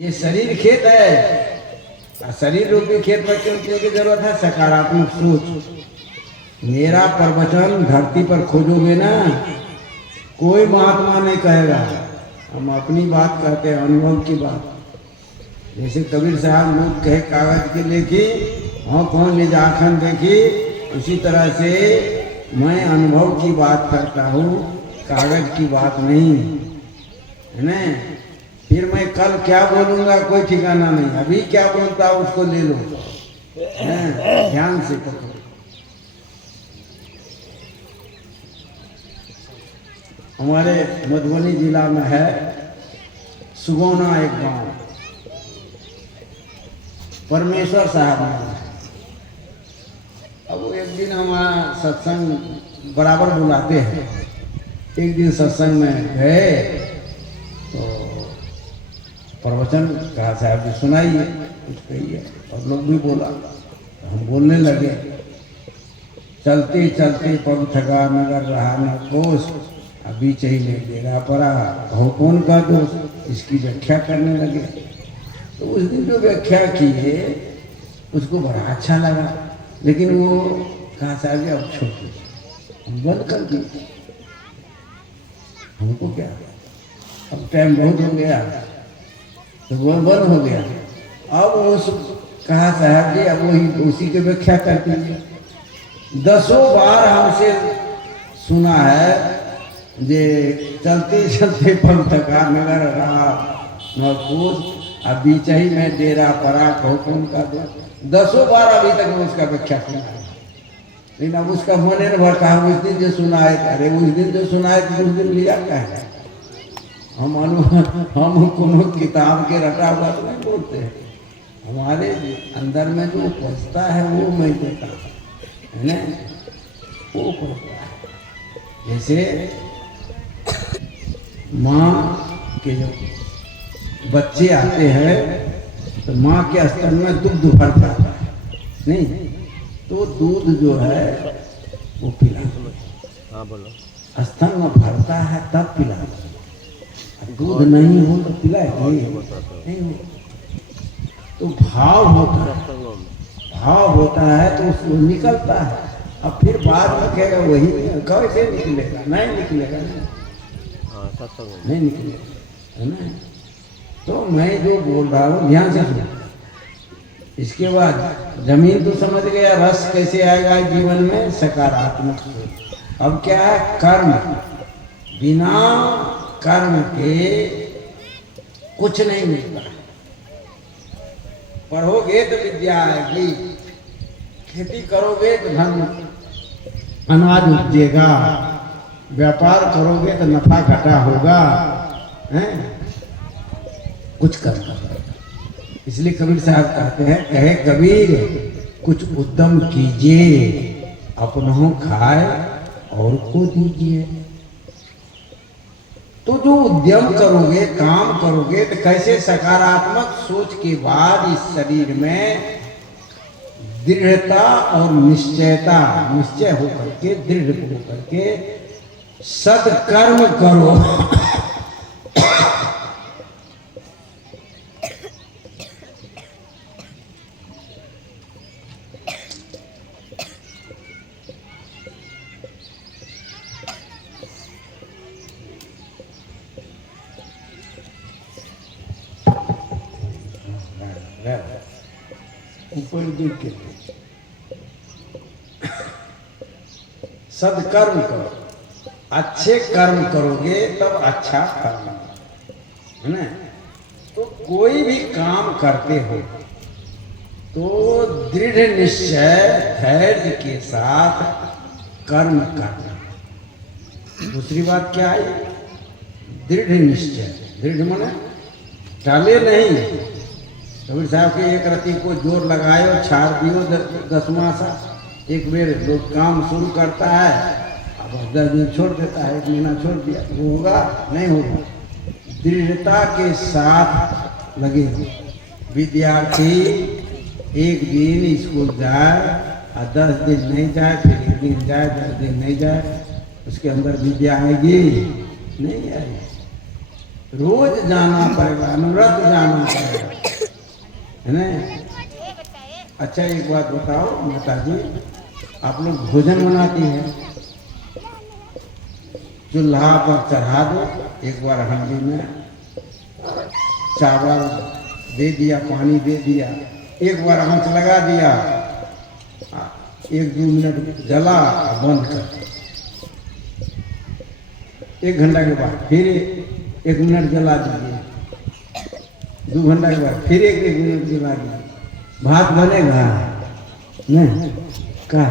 ये शरीर खेत है। शरीर रूपी खेत में क्यों की जरूरत है? सकारात्मक सोच। मेरा प्रवचन धरती पर खोजोगे ना, कोई महात्मा नहीं कहेगा, हम अपनी बात कहते हैं, अनुभव की बात। जैसे कबीर साहब लोग कहे कागज के लेके हाँ कौन ले जाखन देखी, उसी तरह से मैं अनुभव की बात करता हूँ, कागज की बात नहीं है ना। फिर मैं कल क्या बोलूंगा कोई ठिकाना नहीं, अभी क्या बोलता उसको ले लो, ध्यान से पकड़ो। हमारे मधुबनी जिला में है सुगौना एक गांव, परमेश्वर साहब में। अब वो एक दिन हमारा सत्संग बराबर बुलाते हैं, एक दिन सत्संग में गए तो प्रवचन कहा साहब जी सुनाइए, कुछ कहिए, और लोग भी बोला, हम बोलने लगे। चलते चलते पग थका नगर रहा न कोस, अभी चाहिए डेरा पड़ा, कहो कौन का दोस्त, इसकी व्याख्या करने लगे। तो उस दिन जो व्याख्या की है उसको बड़ा अच्छा लगा, लेकिन वो कहा साहब जी अब छोड़ दो, हम बंद कर दिए, हमको क्या, अब टाइम बहुत हो गया, तो वो बंद हो गया। अब उस कहा साहब जी अब वही उसी की व्याख्या करते हैं। 10 बार हमसे सुना है जे चलते चलते पग थका नगर रहा महफूज, अभी चाहिए मैं डेरा पड़ा, कहो कौन का दो। 10 बार अभी तक मैं उसका व्याख्या सुना है, लेकिन अब उसका मन न भरता। उस दिन जो सुना है, अरे उस दिन जो सुना है तो उस दिन लिया क्या है। हम कोनो किताब के रटा हुआ तो नहीं बोलते हैं, हमारे अंदर में जो पहुँचता है वो मैं देता है ना, वो पहुँचता है। जैसे माँ के जो बच्चे आते हैं तो माँ के स्तन में दूध भर जाता है नहीं, तो दूध जो है वो पिला, स्तन में भरता है तब पिला, दूध नहीं हो तो पिलाए नहीं हो। तो भाव होता है तो उसको निकलता है, अब फिर बाद में कहेगा वही कैसे निकलेगा, नहीं निकलेगा, नहीं निकलेगा, है ना। तो मैं जो बोल रहा हूँ ध्यान से सुनो। इसके बाद जमीन तो समझ गया, रस कैसे आएगा जीवन में, सकारात्मक सोच। अब क्या है, कर्म। बिना कर्म के कुछ नहीं मिलता। पढ़ोगे तो विद्या आएगी, खेती करोगे तो धन अनाज उपजेगा, व्यापार करोगे तो नफा घटा होगा, हैं? कुछ करना पड़ेगा। इसलिए कबीर साहब कहते हैं, कहे कबीर कुछ उद्यम कीजिए, अपनों खाए और को दीजिए। तो जो उद्यम करोगे, काम करोगे, तो कैसे सकारात्मक सोच के बाद इस शरीर में दृढ़ता और निश्चयता, निश्चय होकर के, दृढ़ होकर के सत्कर्म करो। ऊपर देख के सदकर्म करो, अच्छे कर्म करोगे तब अच्छा कर्म है ना। तो कोई भी काम करते हो तो दृढ़ निश्चय धैर्य के साथ कर्म करना। दूसरी बात क्या है, दृढ़ निश्चय। दृढ़ माने टाले नहीं। कबीर साहब के एक रति को जोर लगायो, छाड़ दियो 10वां सा। एक बेर लोग काम शुरू करता है, अब 10 दिन छोड़ देता है, 1 महीना छोड़ दिया, वो होगा नहीं होगा। दृढ़ता के साथ लगे हो। विद्यार्थी एक दिन स्कूल जाए और 10 दिन नहीं जाए, फिर 1 दिन जाए, 10 दिन नहीं जाए, उसके अंदर विद्या आएगी नहीं आएगी। रोज जाना पड़ेगा, अनुव्रत जाना पड़ेगा, है ना। अच्छा एक बात बताओ माता जी, आप लोग भोजन बनाती हैं, चूल्हा पर चढ़ा दो, एक बार हंडी में चावल दे दिया, पानी दे दिया, एक बार आंच लगा दिया, 1-2 मिनट जला बंद कर, 1 घंटा के बाद फिर 1 मिनट जला दीजिए, 2 घंटा के बाद फिर 1 मिनट जला दीजिए, भात बनेगा नहीं का।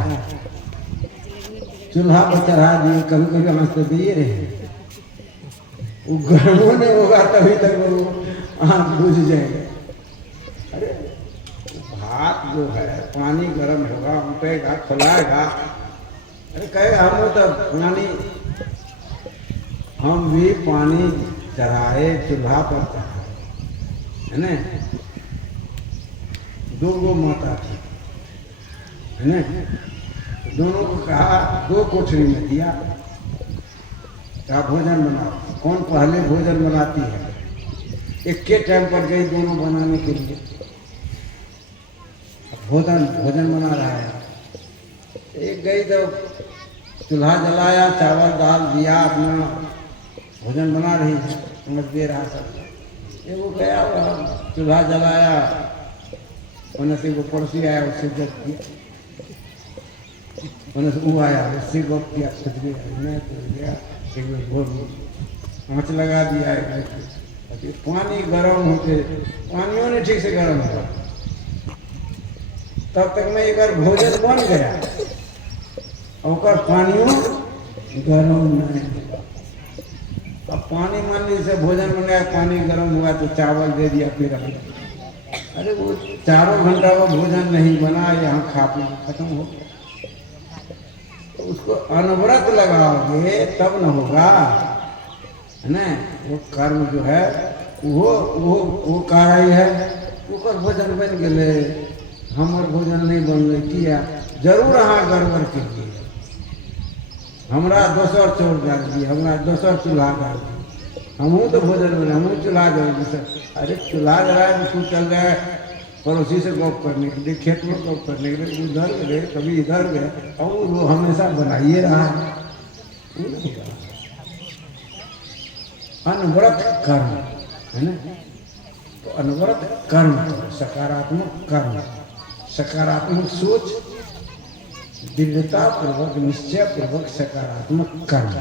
चूल्हा पर चढ़ा दिए, कभी कभी आंच तो दिए रहे, वो गर्म नहीं होगा तभी तक वो आंच बुझ जाएगा। अरे भात जो है पानी गर्म होगा, उठेगा, खुलाएगा, अरे कहेगा हम तो पानी, हम भी पानी चढ़ाए, चूल्हा पर चढ़ाए, है ना। 2 गो माता थी, है ना, दोनों को कहा 2 कोठरी में दिया, कहा भोजन बनाओ, कौन पहले भोजन बनाती है, एक के टाइम पर गई दोनों बनाने के लिए, भोजन बना रहा है, एक गई तो चूल्हा जलाया, चावल दाल दिया, अपना भोजन बना रही है, समझ दे रहा सब, ये वो गया चूल्हा जलाया, उन्हें से वो पड़ोसी आया, उससे गप किया, उन्हें से वो आया, उससे गप किया, खुद गया, आँच लगा दिया, पानी गर्म होते, पानियों ने ठीक से गर्म हुआ, तब तक में एक बार भोजन बन गया, और पानियों गर्म नहीं हुआ। अब पानी मान ली से भोजन बन गया, पानी गर्म हुआ तो चावल दे दिया, फिर अरे वो 4 घंटा वो भोजन नहीं बना, यहाँ खा पी खत्म हो गया। तो उसको अनवरत लगाओगे तब न होगा, है ना। वो कर्म जो है वो कार्य है, ओकर भोजन बन गए, हमार भोजन नहीं बनले किया, जरूर अहाँ गड़बड़ कीजिए, हमरा दोसर चोर डाल दिए, हमरा दोसर चूल्हा डाल दिए, हमहूँ तो भोजन बने, हमहूँ चूल्हा जल, अरे चूल्हा जलाए तो तू चल गए पड़ोसी से गप करने के लिए, खेत में गप करने के लिए, उधर गए, कभी इधर गए, और वो हमेशा बनाइए रहा है, अनवरत कर्म, है ना। तो अनवरत कर्म करो, सकारात्मक कर्म, सकारात्मक सोच, दृढ़ता पूर्वक, निश्चय पूर्वक सकारात्मक कर्म,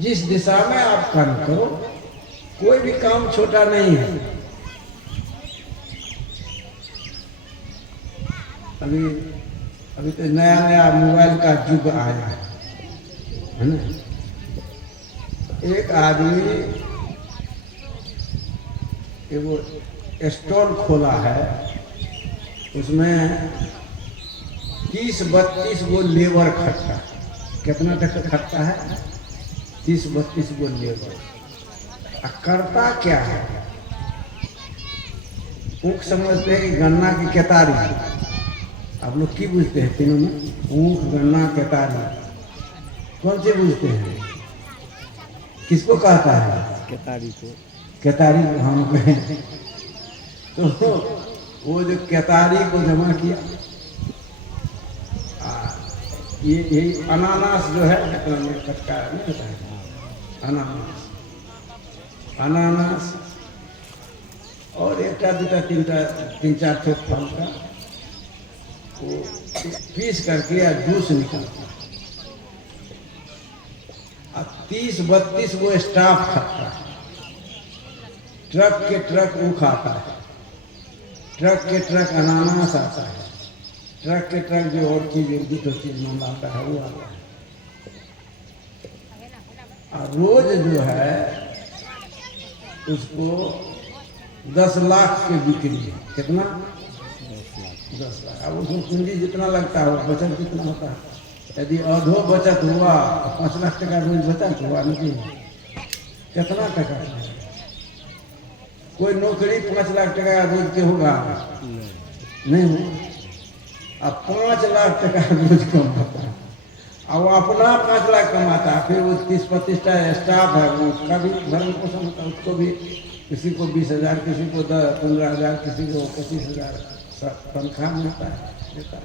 जिस दिशा में आप कर्म करो, कोई भी काम छोटा नहीं है। अभी तो नया नया मोबाइल का युग आया है ना। एक आदमी वो स्टॉल खोला है, उसमें 30-32 गो लेबर खटता, कितना तक खटता है, 30-32 गो लेबर, करता क्या है, ऊख समझते हैं कि गन्ना की केतारी, आप लोग की बुझते हैं तीनों में, ऊख गन्ना केतारी, कौन से बुझते हैं, किसको कहता है, केतारी को, केतारी को हम कहें। तो वो जो केतारी को जमा किया, ये अनानास जो है कटका नहीं होता है, अनानास और 1-2-3-4 ठोक फल का वो पीस करके या जूस निकालता, अब 30-32 वो स्टाफ खाता है, ट्रक के ट्रक ऊख आता है, ट्रक के ट्रक अनानास आता है, ट्रक के ट्रक जो और चीज मंगाता है वो आता है, और रोज जो है उसको 10 लाख की बिक्री है, कितना 10 लाख। अब उसमें पूंजी जितना लगता है बचत कितना होता है, यदि अधो बचत हुआ 5 लाख टका रोज बचत हुआ, नहीं कितना टका, कोई नौकरी 5 लाख टका रोज के होगा नहीं हो, अब 5 लाख टका रोज कम होता है, और वो अपना 5 लाख कमाता है, फिर वो 30-35 स्टाफ है, वो उसका भी भरण पोषण होता है, उसको भी किसी को 20,000, किसी को 15,000, किसी को 25,000 तनख्वाह मिलता है, देता है।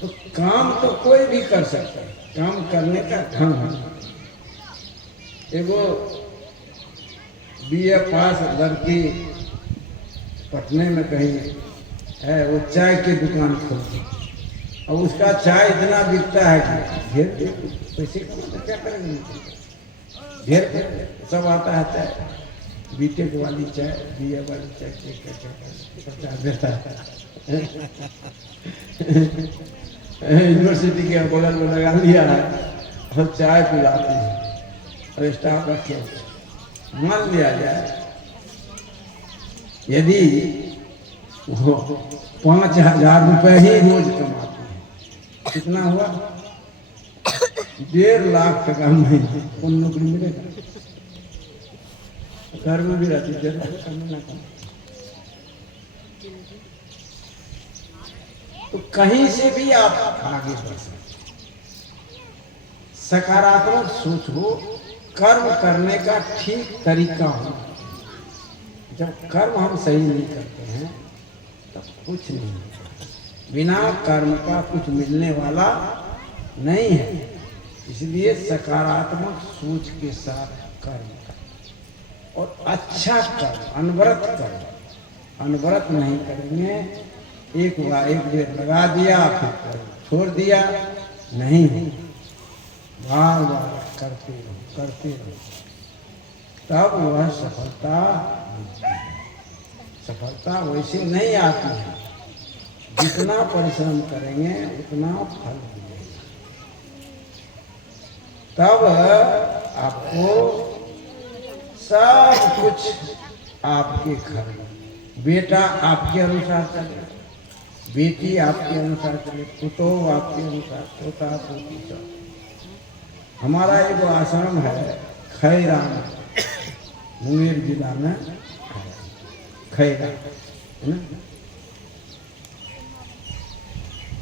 तो काम तो कोई भी कर सकता है, काम करने का ढंग है। एगो BA पास लड़की पटने में कहीं है, वो चाय की दुकान खोली और उसका चाय इतना बिकता है कि ढेर पैसे कमाते, क्या करेंगे, ढेर सब आता है चाय, बीटेक वाली चाय, BA वाली चाय, सब चाय देता है। यूनिवर्सिटी के बगल में लगा लिया है और चाय पिलाती है और स्टाफ रखे। मान लिया जाए यदि वो 5,000 रुपये ही रोज कमाती है, कितना हुआ, 1.5 लाख टका महीने, कौन नौकरी मिलेगा, घर में भी रहती, 1.5 लाख का महीना कमा। तो कहीं से भी आप आगे बढ़ सकते, सकारात्मक सोच हो, कर्म करने का ठीक तरीका हो। जब कर्म हम सही नहीं करते हैं तब कुछ नहीं होता, बिना कर्म का कुछ मिलने वाला नहीं है। इसलिए सकारात्मक सोच के साथ कर्म करें और अच्छा कर्म, अनवरत कर्म। अनवरत नहीं करेंगे, एक बेर लगा दिया फिर छोड़ दिया, नहीं, बार बार करते रहो, तब वह सफलता मिलती है। सफलता वैसे नहीं आती है, जितना परिश्रम करेंगे उतना फल मिलेगा। तब आपको सब कुछ आपके घर में, बेटा आपके अनुसार चले, बेटी आपके अनुसार चले, पुतोह आपके अनुसार, पोता पोती सब। हमारा एक आश्रम है खैरा में, मुंगेर जिला में खैरा है ना,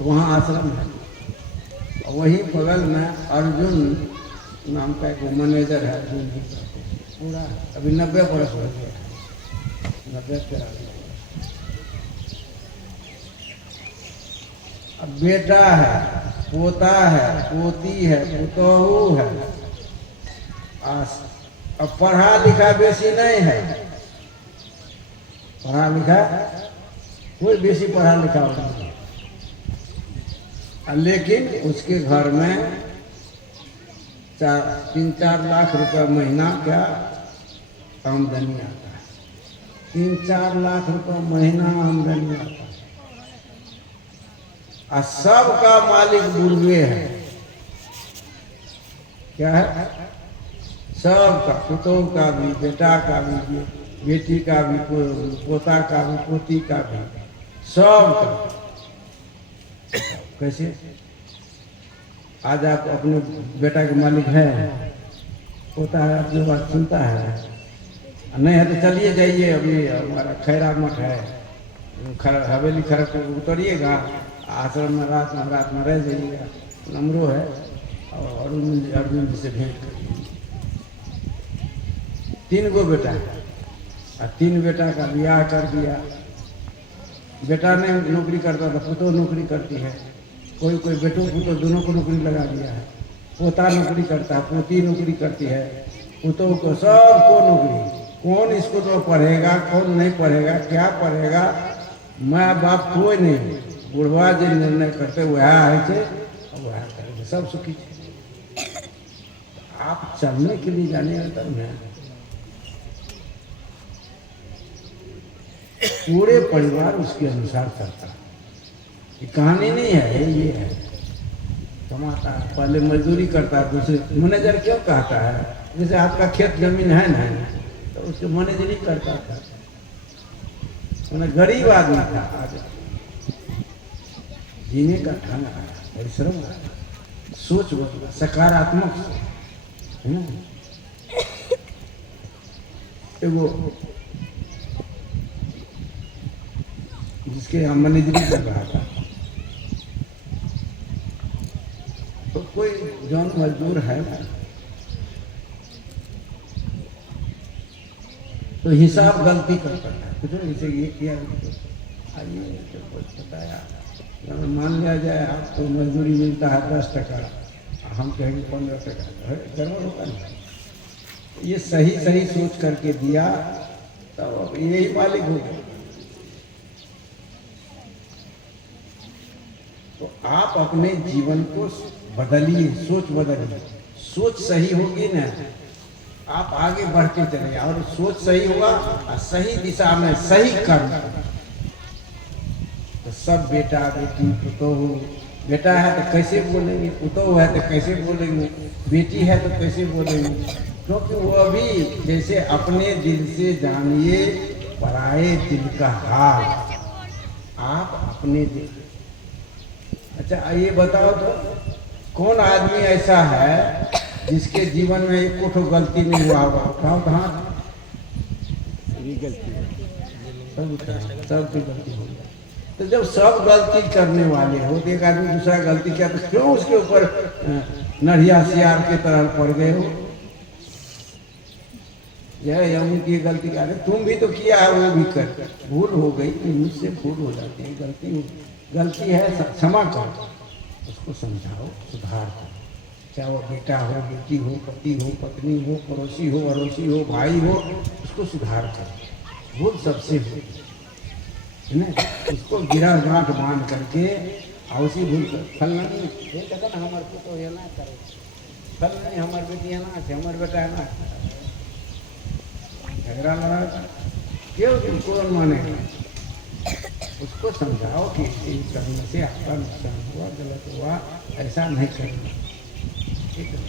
वहाँ आश्रम है। और वही बगल में अर्जुन नाम का एक मैनेजर है, अर्जुन पूरा अभी 90 बरस हो गया, 90-93। अब बेटा है, पोता है, पोती है, पुतोहू है, अब पढ़ा लिखा बेसी नहीं है, पढ़ा लिखा कोई बेसी पढ़ा लिखा नहीं है, लेकिन उसके घर में 3-4 लाख रुपए महीना क्या आमदनी आता है, 3-4 लाख रुपए महीना आमदनी आता है। और सबका मालिक बुढ़वे है, क्या है, सबका, पुतोह का भी, बेटा का भी, बेटी का भी, पोता का भी, पोती का भी, सबका। कैसे आज आप अपने बेटा के मालिक हैं, पोता है, अपनी बात सुनता है, नहीं है तो चलिए जाइए, अभी हमारा खैरा मठ है, हवेली खड़गपुर उतरिएगा, आश्रम में रात में रह जाइएगा, नंबरो है, और अर्जुन जी से भेंट करिए। 3 गो बेटा है और 3 बेटा का ब्याह कर दिया। बेटा ने नौकरी करता था, पुतोह नौकरी करती है, कोई बेटो पुतोह दोनों को नौकरी लगा दिया है, पोता नौकरी करता है, पोती नौकरी करती है, पुतोह को सबको नौकरी। कौन इसको तो पढ़ेगा, कौन नहीं पढ़ेगा, क्या पढ़ेगा, माँ बाप कोई नहीं, बुढ़वा जो निर्णय करते वह है थे और वह करेंगे, सब सुखी थे। आप चलने के लिए जाने तब मैं पूरे परिवार उसके अनुसार चलता है। ये कहानी नहीं है, ये है, कमाता है, पहले मजदूरी करता है, दूसरे मैनेजर क्यों कहता है, जैसे आपका खेत जमीन है ना, तो उसके मैनेजरी करता था, गरीब आदमी था। आज जीने का ढंग आया, परिश्रम आया, सोच बदला, सकारात्मक सोच, है ना। एगो जिसके हम मैनेजरी कर रहा था, कोई जौन मजदूर है ना, तो हिसाब गलती करता है, कुछ इसे ये किया आइए कुछ बताया, अगर मान लिया जाए आपको मजदूरी मिलता है 10 टका, हम कहेंगे 15 टका, गड़बड़ होता नहीं। ये सही सही सोच करके दिया तब यही मालिक हो गया। तो आप अपने जीवन को बदलिए, सोच बदलिए, सोच सही होगी ना आप आगे बढ़ते चले, और सोच सही होगा और सही दिशा में सही कर्म, तो सब बेटा बेटी पुतोह, बेटा है तो कैसे बोलेंगे, पुतोह है तो कैसे बोलेंगे, बेटी है तो कैसे बोलेंगे, क्योंकि वो अभी जैसे अपने दिल से जानिए पराए दिल का हाल, आप अपने दिल। अच्छा ये बताओ तो कौन आदमी ऐसा है जिसके जीवन में एक कुछ गलती नहीं हुआ होगा, उठाओ तो हाथ, गलती सबकी गलती होगी। तो जब सब गलती करने वाले हो, तो एक आदमी दूसरा गलती किया तो क्यों उसके ऊपर नढ़िया सियार के तरह पड़ गए हो, यह उनकी गलती क्या है, तुम भी तो किया है, वो भी कर, भूल हो गई, मुझसे भूल हो जाती है, गलती है, क्षमा करो, उसको समझाओ, सुधार करो, चाहे वो बेटा हो, बेटी हो, पति हो, पत्नी हो, पड़ोसी हो, अड़ोसी हो, भाई हो, उसको सुधार करो, भूल सबसे हो ना, उसको गिरा गांठ बांध करके उसी भूल कर फल नहीं ये कहता ना हमारे को तो ये ना करे, फल नहीं हमारे बेटी है ना, हमारे बेटा है ना, झगड़ा लड़ा क्यों, कौन मानेगा, उसको समझाओ कि इस करने से आपका नुकसान हुआ, गलत हुआ, ऐसा नहीं करना, ठीक है।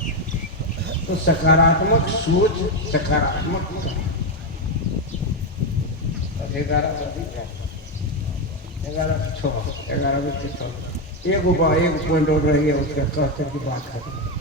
तो सकारात्मक सोच, सकारात्मक करना। 11 बजे 6 एक पॉइंट और रह गया उसका, कह करके बात खत्म।